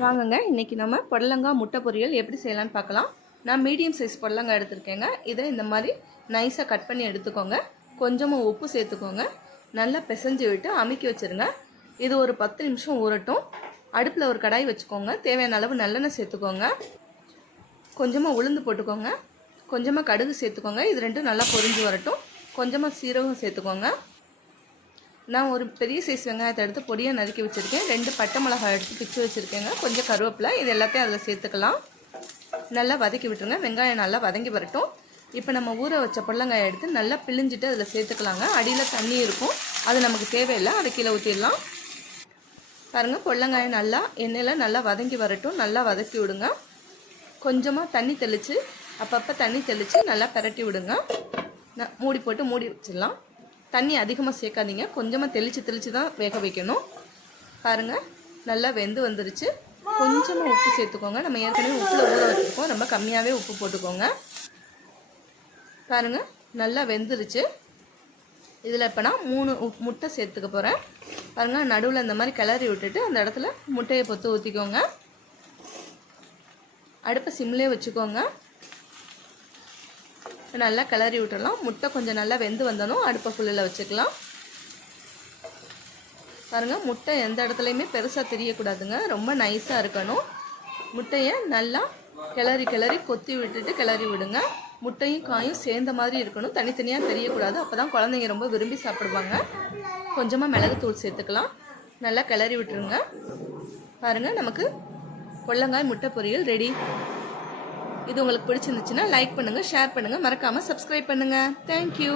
வாங்குங்க இன்றைக்கி நம்ம புடலங்காய் முட்டை பொரியல் எப்படி செய்யலான்னு பார்க்கலாம். நான் மீடியம் சைஸ் புடலங்காய் எடுத்துருக்கேங்க. இதை இந்த மாதிரி நைஸாக கட் பண்ணி எடுத்துக்கோங்க. கொஞ்சமாக உப்பு சேர்த்துக்கோங்க. நல்லா பிசைஞ்சு விட்டு அமுக்கி வச்சுருங்க. இது ஒரு 10 நிமிஷம் ஊறட்டும். அடுப்பில் ஒரு கடாய் வச்சுக்கோங்க. தேவையான அளவு நல்லெண்ணெய் சேர்த்துக்கோங்க. கொஞ்சமாக உளுந்து போட்டுக்கோங்க. கொஞ்சமாக கடுகு சேர்த்துக்கோங்க. இது ரெண்டும் நல்லா பொரிஞ்சு வரட்டும். கொஞ்சமாக சீரகம் சேர்த்துக்கோங்க. நான் ஒரு பெரிய சைஸ் வெங்காயத்தை எடுத்து பொடியாக நறுக்கி வச்சுருக்கேன். 2 பட்டை மிளகாய் எடுத்து பிச்சு வச்சுருக்கேங்க. கொஞ்சம் கருவேப்பிலை, இது எல்லாத்தையும் அதில் சேர்த்துக்கலாம். நல்லா வதக்கி விட்டுருங்க. வெங்காயம் நல்லா வதங்கி வரட்டும். இப்போ நம்ம ஊற வச்ச புடலங்காயை எடுத்து நல்லா பிழிஞ்சிட்டு அதில் சேர்த்துக்கலாங்க. அடியில் தண்ணி இருக்கும், அது நமக்கு தேவையில்லை, அதை கீழே ஊற்றிடலாம். பாருங்கள், புடலங்காயம் நல்லா எண்ணெயில் நல்லா வதங்கி வரட்டும். நல்லா வதக்கி விடுங்க. கொஞ்சமாக தண்ணி தெளித்து அப்பப்போ தண்ணி தெளித்து நல்லா பரட்டி விடுங்க. மூடி போட்டு மூடி வச்சிடலாம். தண்ணி அதிகமாக சேர்க்காதீங்க, கொஞ்சமாக தெளித்து தான் வேக வைக்கணும். பாருங்கள், நல்லா வெந்து வந்துருச்சு. கொஞ்சமாக உப்பு சேர்த்துக்கோங்க. நம்ம ஏற்கனவே உப்பில் ஊற வச்சுருக்கோம், ரொம்ப கம்மியாகவே உப்பு போட்டுக்கோங்க. பாருங்கள், நல்லா வெந்துருச்சு. இதில் இப்போ நான் 3 முட்டை சேர்த்துக்க போகிறேன். பாருங்கள், நடுவில் இந்த மாதிரி கிளறி விட்டுட்டு அந்த இடத்துல முட்டையை பொத்து ஊற்றிக்கோங்க. அடுப்பை சிம்லேயே வச்சுக்கோங்க. நல்லா கிளறி விட்டுடலாம். முட்டை கொஞ்சம் நல்லா வெந்து வந்ததும் அடுப்பை ஃபுல்லில் வச்சுக்கலாம். பாருங்கள், முட்டை எந்த இடத்துலையுமே பெருசாக தெரியக்கூடாதுங்க, ரொம்ப நைஸாக இருக்கணும். முட்டையை நல்லா கிளறி கொத்தி விட்டுட்டு கிளறி விடுங்க. முட்டையும் காயும் சேர்ந்த மாதிரி இருக்கணும், தனித்தனியாக தெரியக்கூடாது. அப்போ தான் குழந்தைங்க ரொம்ப விரும்பி சாப்பிடுவாங்க. கொஞ்சமாக மிளகுத்தூள் சேர்த்துக்கலாம். நல்லா கிளறி விட்டுருங்க. பாருங்கள், நமக்கு புடலங்காய் முட்டை பொரியல் ரெடி. இது உங்களுக்கு பிடிச்சிருந்துச்சுன்னா லைக் பண்ணுங்கள், ஷேர் பண்ணுங்கள், மறக்காமல் சப்ஸ்கிரைப் பண்ணுங்கள். தேங்க்யூ.